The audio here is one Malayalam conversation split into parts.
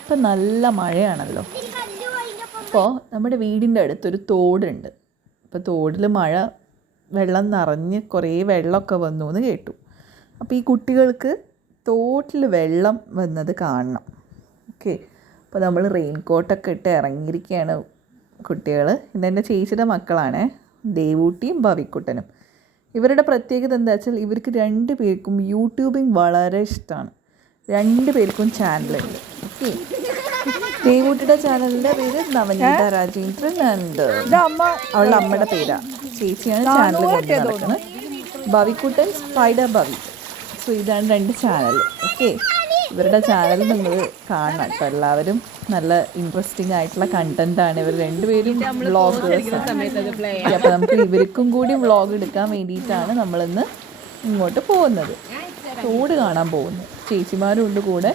ഇപ്പം നല്ല മഴയാണല്ലോ. അപ്പോൾ നമ്മുടെ വീടിൻ്റെ അടുത്തൊരു തോടുണ്ട്. അപ്പോൾ തോടിൽ വെള്ളം നിറഞ്ഞ് കുറേ വെള്ളമൊക്കെ വന്നു എന്ന് കേട്ടു. അപ്പോൾ ഈ കുട്ടികൾക്ക് തോട്ടിൽ വെള്ളം വന്നത് കാണണം. ഓക്കെ, അപ്പോൾ നമ്മൾ റെയിൻ കോട്ടൊക്കെ ഇട്ട് ഇറങ്ങിയിരിക്കുകയാണ് കുട്ടികൾ. ഇതെൻ്റെ ചേച്ചിയുടെ മക്കളാണ്, ദേവൂട്ടിയും ഭവിക്കുട്ടനും. ഇവരുടെ പ്രത്യേകത എന്താ വെച്ചാൽ ഇവർക്ക് 2 പേർക്കും യൂട്യൂബിങ് വളരെ ഇഷ്ടമാണ്. 2 പേർക്കും ചാനലുണ്ട്. ഓക്കെ, ദേവൂട്ടിയുടെ ചാനലിൻ്റെ പേര് നവനീത രാജേന്ദ്രൻ ആൻഡ് അവളുടെ അമ്മയുടെ പേരാണ്. ചേച്ചിയാണ് ചാനൽ കൊണ്ട് നടക്കുന്നത്. ഭവിക്കുട്ടൻ സ്പൈഡർ ഭവി. സോ ഇതാണ് 2 ചാനൽ. ഓക്കെ, ഇവരുടെ ചാനൽ നിങ്ങൾ കാണണം കേട്ടോ. എല്ലാവരും നല്ല ഇൻട്രസ്റ്റിംഗ് ആയിട്ടുള്ള കണ്ടൻറ്റാണ്. ഇവർ 2 പേരും വ്ളോഗേഴ്സാണ്. അപ്പോൾ നമുക്ക് ഇവർക്കും കൂടി വ്ളോഗ് എടുക്കാൻ വേണ്ടിയിട്ടാണ് നമ്മളിന്ന് ഇങ്ങോട്ട് പോകുന്നത്. തോട് കാണാൻ പോകുന്നു. ചേച്ചിമാരും ഉണ്ട് കൂടെ.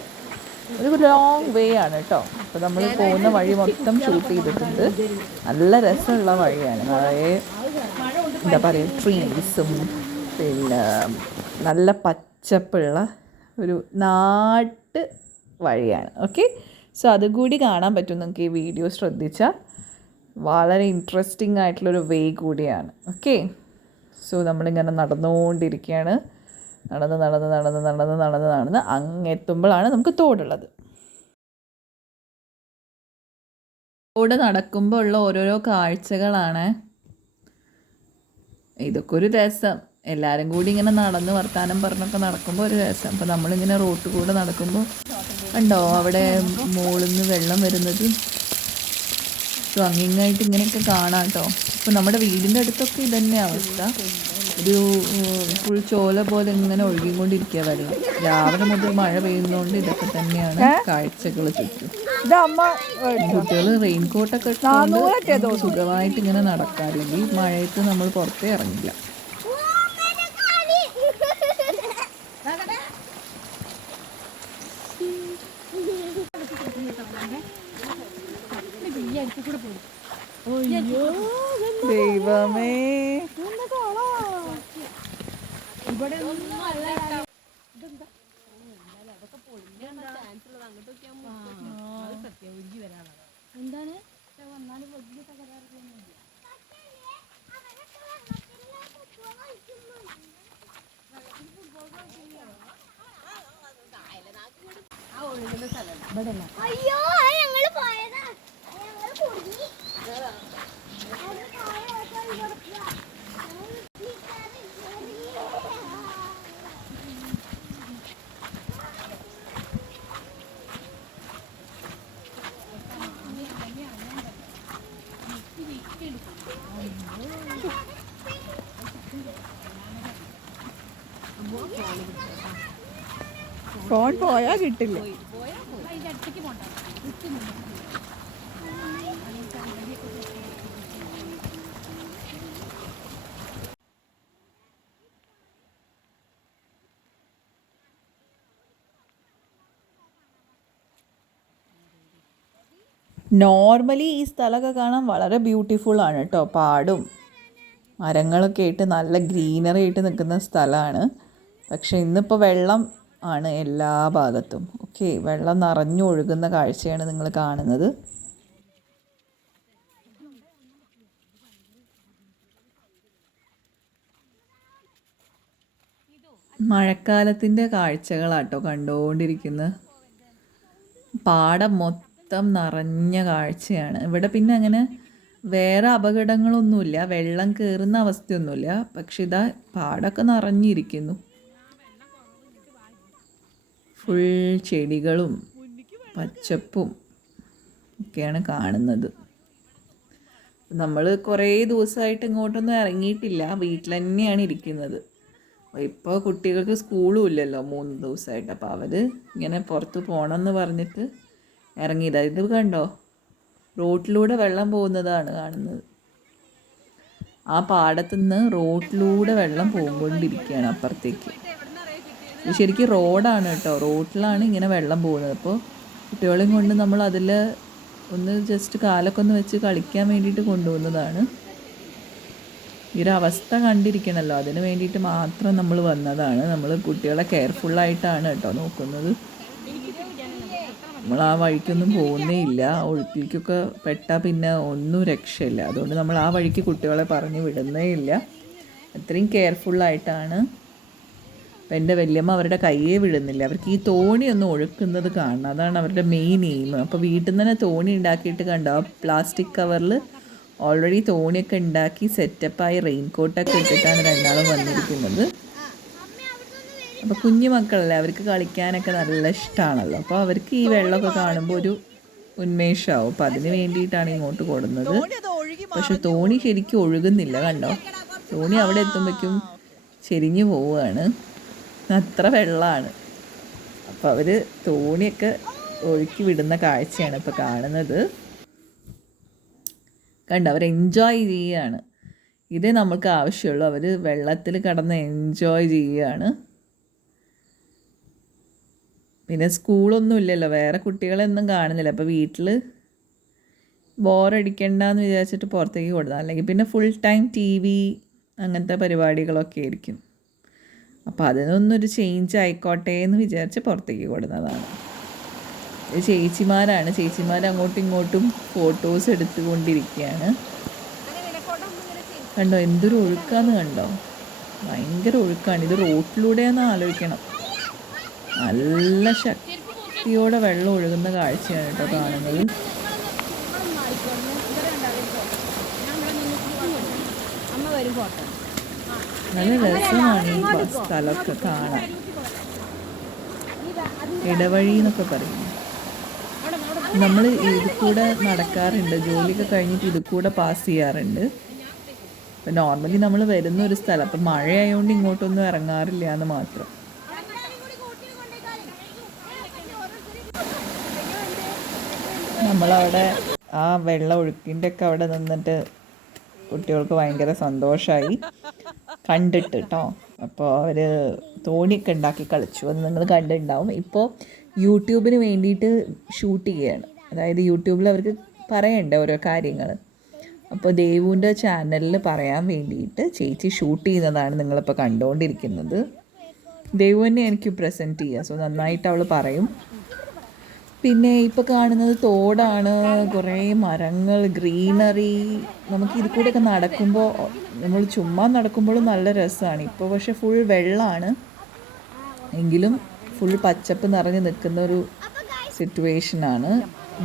ഒരു ലോങ് വേ ആണ് കേട്ടോ. അപ്പോൾ നമ്മൾ പോകുന്ന വഴി മൊത്തം ഷൂട്ട് ചെയ്തിട്ടുണ്ട്. നല്ല രസമുള്ള വഴിയാണ്. നിറയെ എന്താ പറയുക, ട്രീസും പിന്നെ നല്ല പച്ചപ്പുള്ള ഒരു നാട്ട് വഴിയാണ്. ഓക്കെ, സോ അതുകൂടി കാണാൻ പറ്റും നിങ്ങൾക്ക് ഈ വീഡിയോ ശ്രദ്ധിച്ചാൽ. വളരെ ഇൻട്രസ്റ്റിംഗ് ആയിട്ടുള്ളൊരു വേ കൂടിയാണ്. ഓക്കെ, സോ നമ്മളിങ്ങനെ നടന്നുകൊണ്ടിരിക്കുകയാണ്. നടന്ന് അങ്ങെത്തുമ്പോഴാണ് നമുക്ക് തോടുള്ളത്. തോട് നടക്കുമ്പോൾ ഉള്ള ഓരോരോ കാഴ്ചകളാണ്. ഇതൊക്കെ ഒരു രസം. എല്ലാവരും കൂടി ഇങ്ങനെ നടന്ന് വർത്താനം പറഞ്ഞൊക്കെ നടക്കുമ്പോൾ ഒരു രസം. അപ്പോൾ നമ്മളിങ്ങനെ റോട്ടിൽ കൂടെ നടക്കുമ്പോൾ കണ്ടോ അവിടെ മുകളിൽ നിന്ന് വെള്ളം വരുന്നത്. സോ അങ്ങിങ്ങായിട്ട് ഇങ്ങനെയൊക്കെ കാണാം കേട്ടോ. ഇപ്പോൾ നമ്മുടെ വീടിൻ്റെ അടുത്തൊക്കെ ഇതന്നെ അവസ്ഥ. ഒരു ഫുൾ ചോല പോലെ ഇങ്ങനെ ഒഴുകിക്കൊണ്ടിരിക്കുക വെള്ളം. രാവിലെ മുതൽ മഴ പെയ്യുന്നതുകൊണ്ട് ഇതൊക്കെ തന്നെയാണ് കാഴ്ചകൾ ചുറ്റും. കുട്ടികൾ റെയിൻ കോട്ടൊക്കെ ഇട്ടുകൊണ്ട് സുഖമായിട്ട് ഇങ്ങനെ നടക്കാറില്ല. ഈ മഴയത്ത് നമ്മൾ പുറത്തേ ഇറങ്ങില്ല. ദൈവമേ, എന്താണ് അയ്യോ ഞങ്ങള് പോയതാ. ഫോൺ പോയാൽ കിട്ടില്ല. നോർമലി ഈ സ്ഥലമൊക്കെ കാണാൻ വളരെ ബ്യൂട്ടിഫുൾ ആണ് കേട്ടോ. പാടും മരങ്ങളൊക്കെ ആയിട്ട് നല്ല ഗ്രീനറി ആയിട്ട് നിൽക്കുന്ന സ്ഥലമാണ്. പക്ഷേ ഇന്നിപ്പോൾ വെള്ളം ആണ് എല്ലാ ഭാഗത്തും. ഓക്കെ, വെള്ളം നിറഞ്ഞൊഴുകുന്ന കാഴ്ചയാണ് നിങ്ങൾ കാണുന്നത്. മഴക്കാലത്തിൻ്റെ കാഴ്ചകളാട്ടോ കണ്ടുകൊണ്ടിരിക്കുന്നത്. പാടം മൊത്തം നിറഞ്ഞ കാഴ്ചയാണ്. ഇവിടെ പിന്നെ അങ്ങനെ വേറെ അപകടങ്ങളൊന്നുമില്ല, വെള്ളം കയറുന്ന അവസ്ഥയൊന്നുമില്ല. പക്ഷെ ഇതാ പാടമൊക്കെ നിറഞ്ഞിരിക്കുന്നു. ഫുൾ ചെടികളും പച്ചപ്പും ഒക്കെയാണ് കാണുന്നത്. നമ്മൾ കുറേ ദിവസമായിട്ട് ഇങ്ങോട്ടൊന്നും ഇറങ്ങിയിട്ടില്ല, വീട്ടിൽ തന്നെയാണ് ഇരിക്കുന്നത്. ഇപ്പോൾ കുട്ടികൾക്ക് സ്കൂളും ഇല്ലല്ലോ 3 ദിവസമായിട്ട്. അപ്പോൾ അവർ ഇങ്ങനെ പുറത്ത് പോകണമെന്ന് പറഞ്ഞിട്ട് ഇറങ്ങിയതാണ്. ഇത് കണ്ടോ, റോട്ടിലൂടെ വെള്ളം പോകുന്നതാണ് കാണുന്നത്. ആ പാടത്തുനിന്ന് റോട്ടിലൂടെ വെള്ളം പോകൊണ്ടിരിക്കുകയാണ് അപ്പുറത്തേക്ക്. ഇത് ശരിക്കും റോഡാണ് കേട്ടോ, റോട്ടിലാണ് ഇങ്ങനെ വെള്ളം പോകുന്നത്. അപ്പോൾ കുട്ടികളെയും കൊണ്ട് നമ്മൾ അതിൽ ഒന്ന് ജസ്റ്റ് കാലൊക്കെ ഒന്ന് വെച്ച് കളിക്കാൻ വേണ്ടിയിട്ട് കൊണ്ടുപോകുന്നതാണ്. ഈ ഒരു അവസ്ഥ കണ്ടിരിക്കണമല്ലോ, അതിന് വേണ്ടിയിട്ട് മാത്രം നമ്മൾ വന്നതാണ്. നമ്മൾ കുട്ടികളെ കെയർഫുള്ളായിട്ടാണ് കേട്ടോ നോക്കുന്നത്. നമ്മൾ ആ വഴിക്കൊന്നും പോകുന്നേ ഇല്ല. ഒഴുക്കിലേക്കൊക്കെ പെട്ടാൽ പിന്നെ ഒന്നും രക്ഷയില്ല. അതുകൊണ്ട് നമ്മൾ ആ വഴിക്ക് കുട്ടികളെ പറഞ്ഞ് വിടുന്നേ ഇല്ല. അത്രയും കെയർഫുള്ളായിട്ടാണ്. അപ്പം എൻ്റെ വല്യമ്മ അവരുടെ കയ്യേ വിടുന്നില്ല. അവർക്ക് ഈ തോണി ഒന്ന് ഒഴുക്കുന്നത് കാണണം, അതാണ് അവരുടെ മെയിൻ എയിം. അപ്പോൾ വീട്ടിൽ നിന്ന് തന്നെ തോണി ഉണ്ടാക്കിയിട്ട് കണ്ടോ, പ്ലാസ്റ്റിക് കവറിൽ ഓൾറെഡി തോണിയൊക്കെ ഉണ്ടാക്കി സെറ്റപ്പായി റെയിൻകോട്ടൊക്കെ ഇട്ടിട്ടാണ് രണ്ടാളും വന്നിരിക്കുന്നത്. അപ്പോൾ കുഞ്ഞു മക്കളല്ലേ, അവർക്ക് കളിക്കാനൊക്കെ നല്ല ഇഷ്ടമാണല്ലോ. അപ്പോൾ അവർക്ക് ഈ വെള്ളമൊക്കെ കാണുമ്പോൾ ഒരു ഉന്മേഷമാവും. അപ്പോൾ അതിന് വേണ്ടിയിട്ടാണ് ഇങ്ങോട്ട് കൊടുന്നത്. പക്ഷെ തോണി ശരിക്കും ഒഴുകുന്നില്ല, കണ്ടോ. തോണി അവിടെ എത്തുമ്പോഴേക്കും ചെരിഞ്ഞു പോവുകയാണ്, അത്ര വെള്ളമാണ്. അപ്പോൾ അവർ തോണിയൊക്കെ ഒഴുക്കി വിടുന്ന കാഴ്ചയാണ് ഇപ്പോൾ കാണുന്നത്. കണ്ടോ, അവർ എൻജോയ് ചെയ്യുകയാണ്. ഇതേ നമുക്ക് ആവശ്യമുള്ളൂ. അവർ വെള്ളത്തിൽ കിടന്ന് എൻജോയ് ചെയ്യുകയാണ്. പിന്നെ സ്കൂളൊന്നും ഇല്ലല്ലോ, വേറെ കുട്ടികളൊന്നും കാണുന്നില്ല. അപ്പോൾ വീട്ടിൽ ബോറടിക്കണ്ടെന്ന് വിചാരിച്ചിട്ട് പുറത്തേക്ക് കൊടുത്താൽ, അല്ലെങ്കിൽ പിന്നെ ഫുൾ ടൈം TV അങ്ങനത്തെ പരിപാടികളൊക്കെ ആയിരിക്കും. അപ്പോൾ അതിനൊന്നൊരു ചേഞ്ച് ആയിക്കോട്ടെ എന്ന് വിചാരിച്ച് പുറത്തേക്ക് കൊടുക്കുന്നതാണ്. ചേച്ചിമാരാണ്, ചേച്ചിമാർ അങ്ങോട്ടും ഇങ്ങോട്ടും ഫോട്ടോസ് എടുത്തുകൊണ്ടിരിക്കുകയാണ്. കണ്ടോ എന്തൊരു ഒഴുക്കാന്ന് കണ്ടോ, ഭയങ്കര ഒഴുക്കാണ്. ഇത് റോട്ടിലൂടെയാന്ന് ആലോചിക്കണം. നല്ല ശക്തിയോടെ വെള്ളം ഒഴുകുന്ന കാഴ്ചയാണ് കേട്ടോ കാണുന്നത്. നല്ല രസമാണ് ഈ സ്ഥലമൊക്കെ കാണാൻ. ഇടവഴി എന്നൊക്കെ പറയും. നമ്മൾ ഇതിൽ കൂടെ നടക്കാറുണ്ട്, ജോലിയൊക്കെ കഴിഞ്ഞിട്ട് ഇതിൽ കൂടെ പാസ് ചെയ്യാറുണ്ട്. അപ്പം നോർമലി നമ്മൾ വരുന്ന ഒരു സ്ഥലം, അപ്പം മഴയായതുകൊണ്ട് ഇങ്ങോട്ടൊന്നും ഇറങ്ങാറില്ല എന്ന് മാത്രം. നമ്മളവിടെ ആ വെള്ളം ഒഴുക്കിൻ്റെ ഒക്കെ അവിടെ നിന്നിട്ട് കുട്ടികൾക്ക് ഭയങ്കര സന്തോഷമായി കണ്ടിട്ട് കേട്ടോ. അപ്പോൾ അവർ തോണിയൊക്കെ ഉണ്ടാക്കി കളിച്ചു, അത് നിങ്ങൾ കണ്ടിട്ടുണ്ടാവും. ഇപ്പോൾ യൂട്യൂബിന് വേണ്ടിയിട്ട് ഷൂട്ട് ചെയ്യുകയാണ്. അതായത് യൂട്യൂബിൽ അവർക്ക് പറയണ്ടേ ഓരോ കാര്യങ്ങൾ. അപ്പോൾ ദേവുവിൻ്റെ ചാനലിൽ പറയാൻ വേണ്ടിയിട്ട് ചേച്ചി ഷൂട്ട് ചെയ്യുന്നതാണ് നിങ്ങളിപ്പോൾ കണ്ടുകൊണ്ടിരിക്കുന്നത്. ദേവു തന്നെ എനിക്ക് പ്രസൻറ്റ് ചെയ്യുക, സോ നന്നായിട്ട് അവൾ പറയും. പിന്നെ ഇപ്പോൾ കാണുന്നത് തോടാണ്, കുറേ മരങ്ങൾ, ഗ്രീനറി. നമുക്ക് ഇതിൽ കൂടെയൊക്കെ നടക്കുമ്പോൾ, നമ്മൾ ചുമ്മാ നടക്കുമ്പോഴും നല്ല രസമാണ്. ഇപ്പോൾ പക്ഷേ ഫുൾ വെള്ളമാണ്, എങ്കിലും ഫുൾ പച്ചപ്പ് നിറഞ്ഞ് നിൽക്കുന്ന ഒരു സിറ്റുവേഷനാണ്.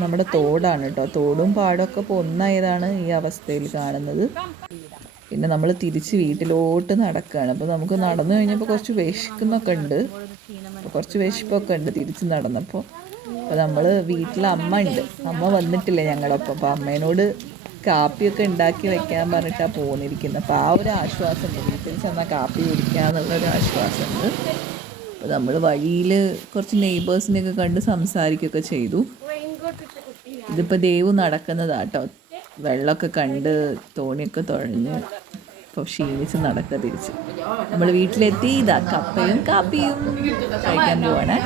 നമ്മുടെ തോടാണ് കേട്ടോ. തോടും പാടമൊക്കെ ഇപ്പോൾ ഒന്നായതാണ് ഈ അവസ്ഥയിൽ കാണുന്നത്. പിന്നെ നമ്മൾ തിരിച്ച് വീട്ടിലോട്ട് നടക്കുകയാണ്. അപ്പോൾ നമുക്ക് നടന്നു കഴിഞ്ഞപ്പോൾ കുറച്ച് വിശക്കുന്നൊക്കെ ഉണ്ട്, അപ്പോൾ കുറച്ച് വിശപ്പൊക്കെ ഉണ്ട് തിരിച്ച് നടന്നപ്പോൾ. അപ്പോൾ നമ്മൾ വീട്ടിൽ അമ്മ ഉണ്ട്, അമ്മ വന്നിട്ടില്ല ഞങ്ങളൊപ്പം. അപ്പോൾ അമ്മേനോട് കാപ്പിയൊക്കെ ഉണ്ടാക്കി വെക്കാൻ പറഞ്ഞിട്ടാണ് പോന്നിരിക്കുന്നത്. അപ്പോൾ ആ ഒരു ആശ്വാസമുണ്ട്, വീട്ടിൽ ചെന്നാൽ കാപ്പി കുടിക്കാന്നുള്ളൊരു ആശ്വാസമുണ്ട്. അപ്പോൾ നമ്മൾ വഴിയിൽ കുറച്ച് നെയ്ബേഴ്സിനെയൊക്കെ കണ്ട് സംസാരിക്കുകയൊക്കെ ചെയ്തു. ഇതിപ്പോൾ ദേവു നടക്കുന്നതാട്ടോ, വെള്ളമൊക്കെ കണ്ട് തോണിയൊക്കെ തുഴഞ്ഞ് ഇപ്പോൾ ക്ഷീണിച്ച് നടക്കുക തിരിച്ച്. നമ്മൾ വീട്ടിലെത്തി, ഇതാ കപ്പയും കാപ്പിയും കഴിക്കാൻ പോവാണേ.